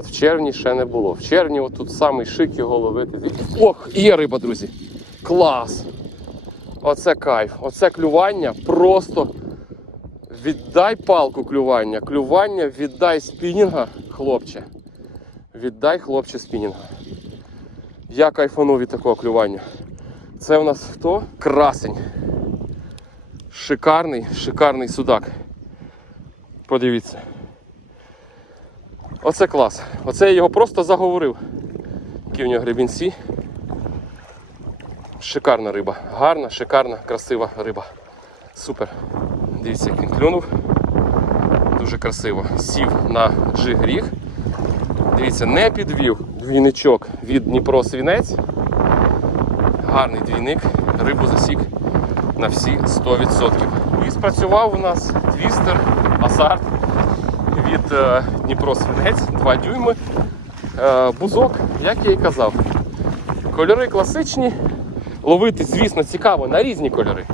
От в червні ще не було. В червні от тут самий шик його ловити. Ох, є риба, друзі. Клас! Оце кайф. Оце клювання просто віддай палку клювання. Клювання віддай спінінга, хлопче. Віддай хлопче спінінга. Я кайфану від такого клювання. Це у нас хто? Красень. Шикарний, шикарний судак. Подивіться. Оце клас. Оце я його просто заговорив. Які в нього гребінці. Шикарна риба. Гарна, шикарна, красива риба. Супер. Дивіться, як він клюнув. Дуже красиво. Сів на джигріг. Дивіться, не підвів двійничок від Дніпро Свінець. Гарний двійник. Рибу засік на всі 100%. І спрацював у нас твістер азарт від е, Дніпро Свинець 2 дюйми. Е, бузок, як я і казав. Кольори класичні. Ловити, звісно, цікаво на різні кольори.